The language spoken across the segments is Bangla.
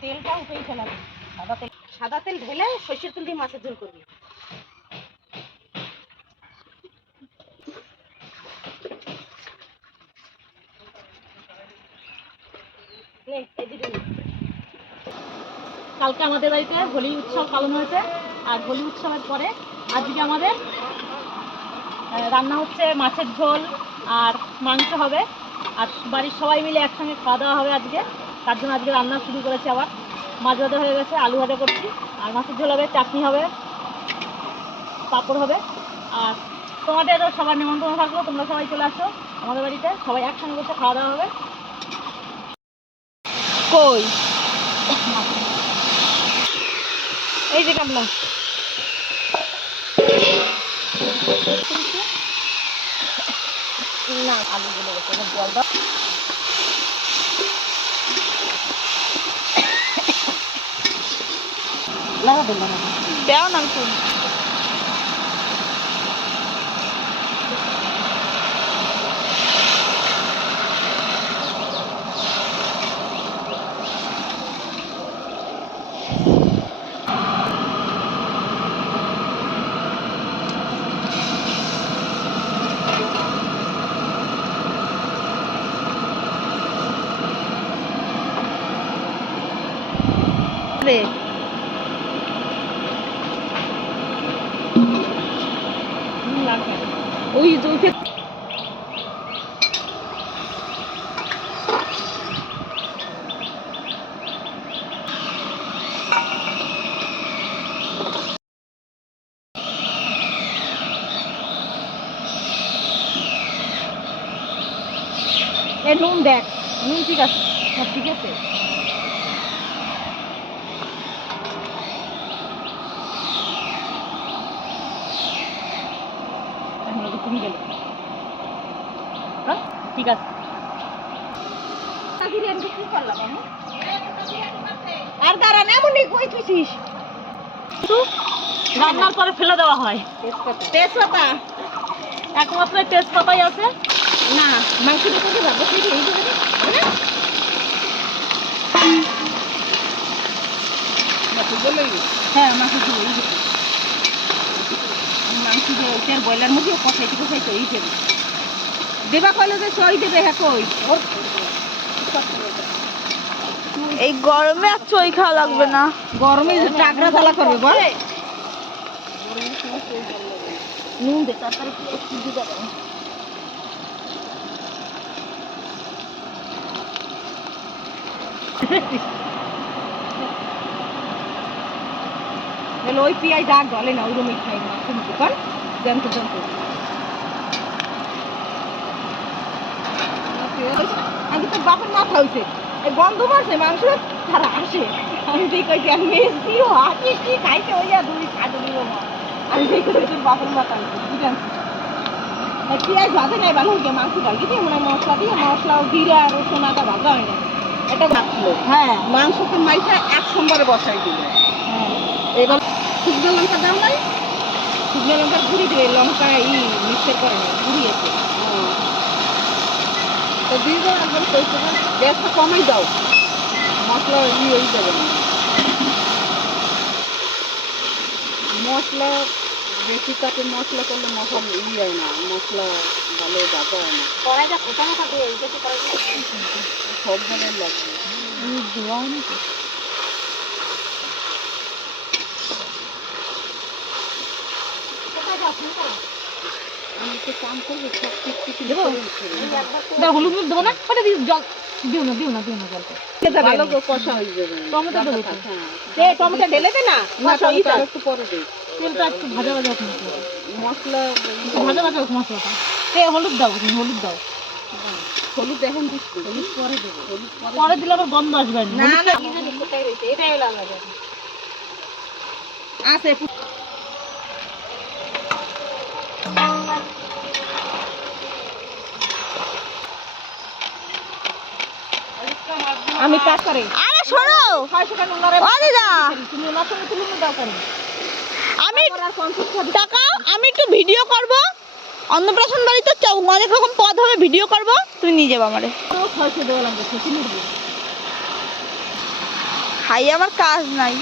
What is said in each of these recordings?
তেলটা উপরেই ফেলাবি, সাদা তেল ঢেলে সরষের তেল দিয়ে মাছের ঝোল করবি। কালকে আমাদের বাড়িতে হোলি উৎসব পালন হয়েছে, আর হোলি উৎসবের পরে আজকে আমাদের রান্না হচ্ছে মাছের ঝোল আর মাংস হবে, আর বাড়ির সবাই মিলে একসঙ্গে খাওয়া দাওয়া হবে আজকে। তার জন্য আজকে রান্না শুরু করেছি, আবার মাছ ভাজা হয়ে গেছে, আলু ভাজা করছি, আর মাছের ঝোল হবে, চাটনি হবে, পাঁপড় হবে। আর তোমাদেরও সবার নিমন্ত্রণ থাকলো, তোমরা সবাই চলে আসো আমাদের বাড়িতে, সবাই একসঙ্গে বসে খাওয়া দাওয়া হবে। কই এই যে কামলা না, আলু গুলো গেছে, জল দাও। লাগা দিল না, দেও না একটু। ওই উঠে নুন দেখ, নুন ঠিক আছে, সব ঠিক আছে। ঠিক আছে, আর দাঁড়ান এমনই কইছিস, রান্নার পরে ফেলে দেওয়া হয় তেজপাতা, একমাত্র তেজপাতাই আছে। না মাংসের উপরে যাবো হ্যাঁ, মাংস মাংস ব্রয়লার মুরগি কষাইতে কষাইতে এই দেবে, দেবা কইলে যে সই দেবে। হ্যাঁ কই এই গরমে আর চই খাওয়া লাগবে না, গরমে টাকরা জ্বালা করবে বল। নুন দে তারপরে ওই পিঁয়াজ আর জলে না, ওরকমই খাই না দোকান জানতো জানতো। আগে তো বাপের মাথা হয়েছে, এই গন্ধ মারছে মাংস তারা আসে, আমি যে কইছি আমি মেসি হাতি কি খাইতে হইয়া দুই খাটে দিব মা, আমি যে কইছি তোর বাপের মাথা হয়েছে বুঝলেন। পেঁয়াজ ভাজে নাই ভালো হয়ে মাংস ভাজি দিয়ে মনে মশলা দিয়ে, মশলা জিরা রসুন আদা ভাজা হয় না, এটা ভাজলো। হ্যাঁ, মাংসকে মাইটা এক সোমবারে বসাই দিল। হ্যাঁ, এবার শুকনো লঙ্কা দাও নাই, শুকনো লঙ্কার গুঁড়ি দিয়ে লঙ্কা মিক্সার করে না, গুঁড়ি আছে তো দিয়ে দাও। একদম গ্যাসটা কমাই দাও, মশলা হয়ে যাবে না। মশলা বেশি তাতে মশলা করলে মশলা হয় না, মশলা ভালো ভাজা হয় না, কড়াইটা ফোটানো থাকে সব ধরনের লাগবে ধোয়া হয় নাকি। হলুদ দেবো না, জল দিও না দিও না দিও না, জল ভালো কষা হয়ে যাবে। টমেটো দেবো, হ্যাঁ টমেটো ঢেলে দে না, একটু পরে দে, তেলটা একটু ভাজা ভাজা হোক, মশলা ভাজা ভাজা হোক মশলাটা। হলুদ দাও, হলুদ দাও, হলুদ এখন দিচ্ছি, হলুদ পরে দেবো, হলুদ পরে দিলে আবার গন্ধ আসবে না। এটাই আলাদা আছে। আমি কাজ করি। আরে শোনো ও দিদা, আমি টাকা আমি একটু ভিডিও করব, অন্নপ্রাশন বাড়িতে অনেক রকম পদ হবে, ভিডিও করব, তুমি নিয়ে যাবো আমারে। খাই আমার কাজ নাই।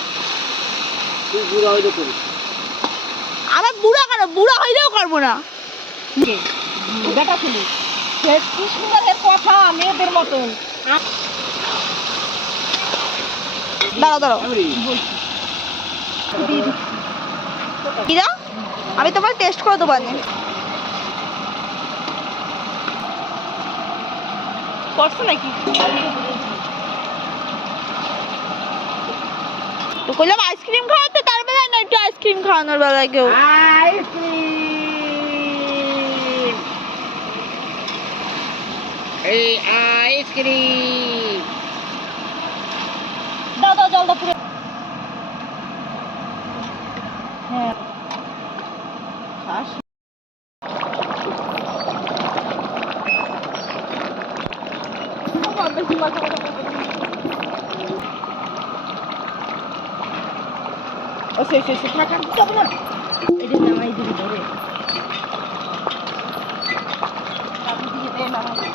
তুই বুড়া হইলে করিস। আমার বুড়া কেন, বুড়া হইলেও করবো না। বেটা ছেলে সে কি সুন্দর এর কথা মেয়েদের মতন। দাঁড়াও দাঁড়াও ইরা, আমি তোমার টেস্ট করে দেবো আনে। করছো নাকি? তো কইলাম আইসক্রিম খাওয়াতে, তার বেলায় না একটু আইসক্রিম খাওয়ানোর বেলায় কেউ। আইসক্রিম এই আইসক্রিম দাও দাও জল দাও পুরো। হ্যাঁ খাস বেশি মাথা মাথা ও সে থাকা দিতে হবে না, এটা নামাই দিবি ধরে নামাই।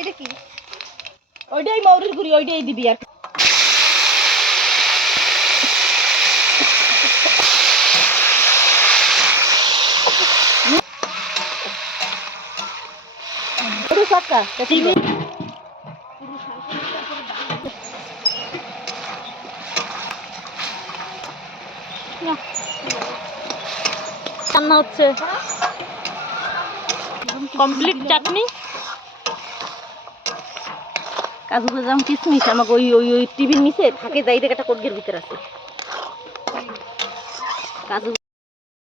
এটা কি? ওইটাই মৌরির গুড়ি, ওইটাই দিবি আর রান্না হচ্ছে কমপ্লিট চাটনি, কাজু বাদাম কিশমিশ আমাকে ওই ওই ওই টিভির নিচে থাকে, যাই একটা কোটগের ভিতরে আছে কাজু